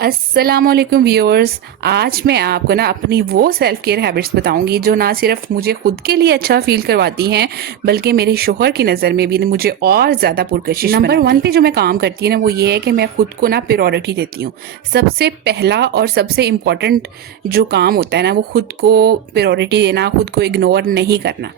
अस्सलामुअलैकुम व्यूअर्स। आज मैं आपको ना अपनी वो सेल्फ केयर हैबिट्स बताऊंगी जो ना सिर्फ मुझे खुद के लिए अच्छा फील करवाती हैं बल्कि मेरे शोहर की नज़र में भी मुझे और ज़्यादा पुरकशिश नंबर बनाती 1 पे जो मैं काम करती है ना वो ये है कि मैं खुद को ना प्रायोरिटी देती हूँ। सबसे पहला और सबसे इम्पॉर्टेंट जो काम होता है ना वो खुद को प्रायोरिटी देना, खुद को इग्नोर नहीं करना।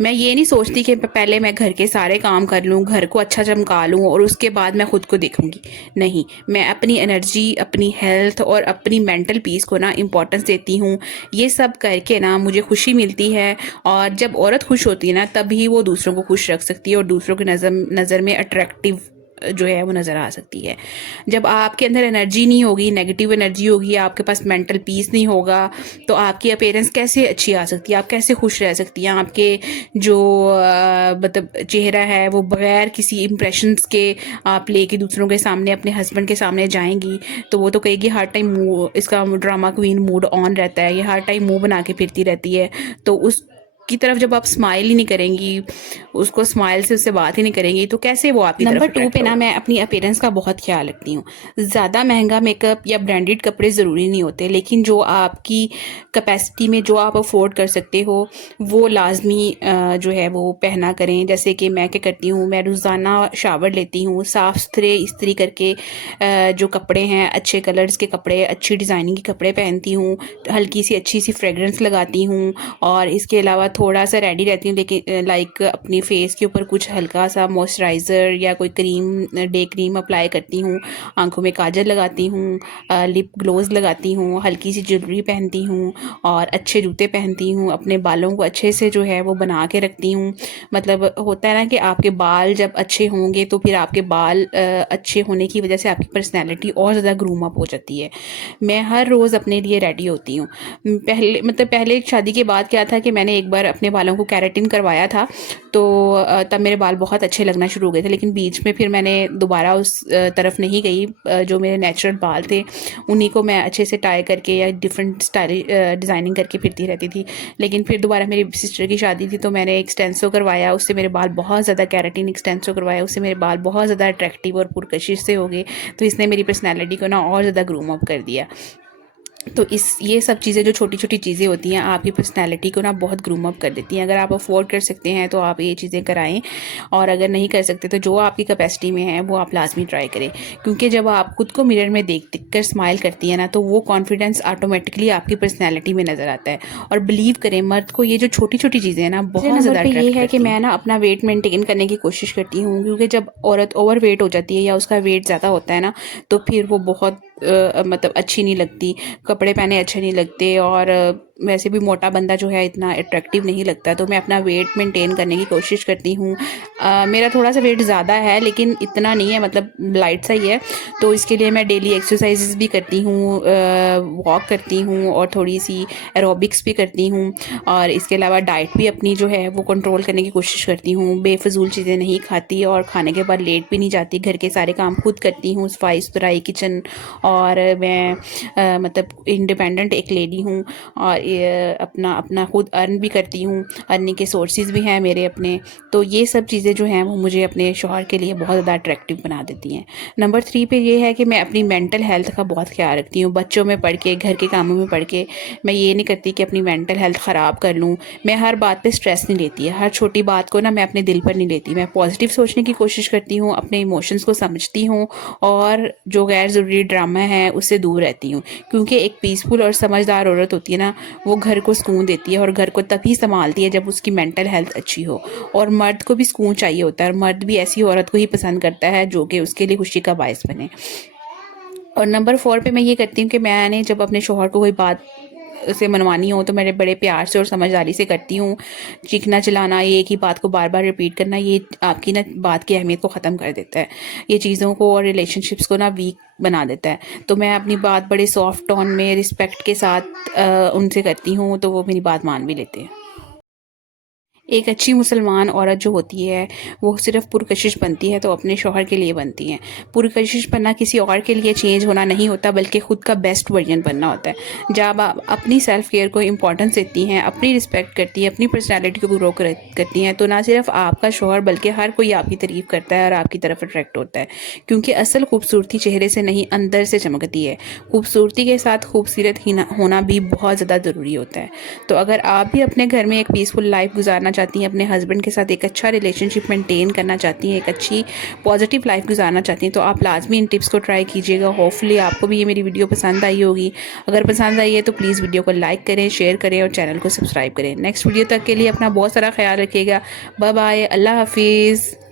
मैं ये नहीं सोचती कि पहले मैं घर के सारे काम कर लूँ, घर को अच्छा चमका लूँ और उसके बाद मैं खुद को देखूंगी। नहीं, मैं अपनी एनर्जी, अपनी हेल्थ और अपनी मेंटल पीस को ना इम्पोर्टेंस देती हूँ। ये सब करके ना मुझे खुशी मिलती है और जब औरत खुश होती है ना तभी वो दूसरों को खुश रख सकती है और दूसरों की नज़र में अट्रैक्टिव जो है वो नज़र आ सकती है। जब आपके अंदर एनर्जी नहीं होगी, नेगेटिव एनर्जी होगी, आपके पास मेंटल पीस नहीं होगा, तो आपकी अपीयरेंस कैसे अच्छी आ सकती है, आप कैसे खुश रह सकती हैं। आपके जो मतलब चेहरा है वो बगैर किसी इम्प्रेशंस के आप लेके दूसरों के सामने, अपने हस्बैंड के सामने जाएंगी तो वो तो कहेगी हर टाइम इसका ड्रामा क्वीन मूड ऑन रहता है, ये हर टाइम मुंह बना के फिरती रहती है। तो उस की तरफ जब आप स्माइल ही नहीं करेंगी, उसको स्माइल से उससे बात ही नहीं करेंगी, तो कैसे वो आपकी तरफ नंबर 2 पे ना मैं अपनी अपीयरेंस का बहुत ख्याल रखती हूँ। ज़्यादा महंगा मेकअप या ब्रांडेड कपड़े ज़रूरी नहीं होते, लेकिन जो आपकी कैपेसिटी में जो आप अफोर्ड कर सकते हो वो लाजमी जो है वो पहना करें। जैसे कि मैं क्या करती हूँ, मैं रोज़ाना शावर लेती हूँ, साफ़ सुथरे इस्त्री करके जो कपड़े हैं, अच्छे कलर्स के कपड़े, अच्छी डिज़ाइनिंग के कपड़े पहनती हूँ, हल्की सी अच्छी सी फ्रेगरेंस लगाती हूँ और इसके अलावा थोड़ा सा रेडी रहती हूँ, लेकिन लाइक अपनी फेस के ऊपर कुछ हल्का सा मॉइस्चराइज़र या कोई क्रीम, डे क्रीम अप्लाई करती हूँ, आंखों में काजल लगाती हूँ, लिप ग्लोज लगाती हूँ, हल्की सी ज्वेलरी पहनती हूँ और अच्छे जूते पहनती हूँ, अपने बालों को अच्छे से जो है वो बना के रखती हूँ। मतलब होता है ना कि आपके बाल जब अच्छे होंगे तो फिर आपके बाल अच्छे होने की वजह से आपकी पर्सनैलिटी और ज़्यादा ग्रूम अप हो जाती है। मैं हर रोज़ अपने लिए रेडी होती हूँ। पहले शादी के बाद क्या था कि मैंने एक बार अपने बालों को केराटिन करवाया था, तो तब मेरे बाल बहुत अच्छे लगना शुरू हो गए थे, लेकिन बीच में फिर मैंने दोबारा उस तरफ नहीं गई। जो मेरे नेचुरल बाल थे उन्हीं को मैं अच्छे से टाई करके या डिफरेंट स्टाइल डिज़ाइनिंग करके फिरती रहती थी। लेकिन फिर दोबारा मेरी सिस्टर की शादी थी तो मैंने एक्सटेंसो करवाया, उससे मेरे बाल बहुत ज़्यादा, केराटिन एक्सटेंसो करवाया, उससे मेरे बाल बहुत ज़्यादा अट्रैक्टिव और पुरकशिश से हो गए। तो इसने मेरी पर्सनैलिटी को ना और ज़्यादा ग्रूम अप कर दिया। तो ये सब चीज़ें जो छोटी छोटी चीज़ें होती हैं आपकी पर्सनैलिटी को ना बहुत ग्रूम अप कर देती हैं। अगर आप अफोर्ड कर सकते हैं तो आप ये चीज़ें कराएं, और अगर नहीं कर सकते तो जो आपकी कैपेसिटी में है वो आप लाजमी ट्राई करें। क्योंकि जब आप खुद को मिरर में देख देख कर स्माइल करती हैं ना तो वो कॉन्फिडेंस ऑटोमेटिकली आपकी पर्सनैलिटी में नज़र आता है। और बिलीव करें, मर्द को ये जो छोटी छोटी चीज़ें हैं ना बहुत ज़्यादा अट्रैक्ट ये है कि मैं ना अपना वेट मेंटेन करने की कोशिश करती हूँ, क्योंकि जब औरत ओवर वेट हो जाती है या उसका वेट ज़्यादा होता है ना तो फिर वो बहुत मतलब अच्छी नहीं लगती, कपड़े पहने अच्छे नहीं लगते और वैसे भी मोटा बंदा जो है इतना अट्रैक्टिव नहीं लगता। तो मैं अपना वेट मेंटेन करने की कोशिश करती हूँ। मेरा थोड़ा सा वेट ज़्यादा है लेकिन इतना नहीं है, मतलब लाइट सा ही है। तो इसके लिए मैं डेली एक्सरसाइजेस भी करती हूँ, वॉक करती हूँ और थोड़ी सी एरोबिक्स भी करती हूँ। और इसके अलावा डाइट भी अपनी जो है वो कंट्रोल करने की कोशिश करती हूँ, बेफजूल चीज़ें नहीं खाती और खाने के बाद लेट भी नहीं जाती, घर के सारे काम खुद करती हूँ, सफाई सुथराई किचन। और मैं मतलब इंडिपेंडेंट एक लेडी हूँ और अपना अपना खुद अर्न भी करती हूँ, अर्निंग के सोर्सेज भी हैं मेरे अपने। तो ये सब चीज़ें जो हैं वो मुझे अपने शौहर के लिए बहुत ज़्यादा अट्रैक्टिव बना देती हैं। नंबर 3 पे ये है कि मैं अपनी मेंटल हेल्थ का बहुत ख्याल रखती हूँ। बच्चों में पढ़ के, घर के कामों में पढ़ के मैं ये नहीं करती कि अपनी मेंटल हेल्थ ख़राब कर लूँ। मैं हर बात पे स्ट्रेस नहीं लेती है, हर छोटी बात को ना मैं अपने दिल पर नहीं लेती। मैं पॉजिटिव सोचने की कोशिश करती हूँ, अपने इमोशंस को समझती हूँ और जो गैर ज़रूरी ड्रामा है उससे दूर रहती हूँ। क्योंकि एक पीसफुल और समझदार औरत होती है ना वो घर को सुकून देती है और घर को तभी संभालती है जब उसकी मेंटल हेल्थ अच्छी हो। और मर्द को भी सुकून चाहिए होता है और मर्द भी ऐसी औरत को ही पसंद करता है जो कि उसके लिए खुशी का बायस बने। और नंबर 4 पे मैं ये करती हूँ कि मैंने जब अपने शौहर को कोई बात से मनवानी हो तो मैंने बड़े प्यार से और समझदारी से करती हूँ। चीखना चिल्लाना, ये एक ही बात को बार बार रिपीट करना, ये आपकी ना बात की अहमियत को ख़त्म कर देता है। ये चीज़ों को और रिलेशनशिप्स को ना वीक बना देता है। तो मैं अपनी बात बड़े सॉफ्ट टोन में रिस्पेक्ट के साथ उनसे करती हूँ तो वो मेरी बात मान भी लेते हैं। एक अच्छी मुसलमान औरत जो होती है वो सिर्फ पुरकशिश बनती है तो अपने शौहर के लिए बनती हैं। पुरकशिश बनना किसी और के लिए चेंज होना नहीं होता, बल्कि खुद का बेस्ट वर्जन बनना होता है। जब आप अपनी सेल्फ केयर को इंपॉर्टेंस देती हैं, अपनी रिस्पेक्ट करती हैं, अपनी पर्सनैलिटी को ग्रो करती हैं, तो ना सिर्फ आपका शौहर बल्कि हर कोई आपकी तारीफ करता है और आपकी तरफ अट्रैक्ट होता है। क्योंकि असल खूबसूरती चेहरे से नहीं, अंदर से चमकती है। खूबसूरती के साथ खूबसूरत ही होना भी बहुत ज़्यादा ज़रूरी होता है। तो अगर आप भी अपने घर में एक पीसफुल लाइफ गुजारना चाहती हैं, अपने हस्बैंड के साथ एक अच्छा रिलेशनशिप मेंटेन करना चाहती हैं, एक अच्छी पॉजिटिव लाइफ गुजारना चाहती हैं, तो आप लाजमी इन टिप्स को ट्राई कीजिएगा। होपफुली आपको भी ये मेरी वीडियो पसंद आई होगी। अगर पसंद आई है तो प्लीज़ वीडियो को लाइक करें, शेयर करें और चैनल को सब्सक्राइब करें। नेक्स्ट वीडियो तक के लिए अपना बहुत सारा ख्याल रखिएगा। बाय बाय, अल्लाह हाफिज़।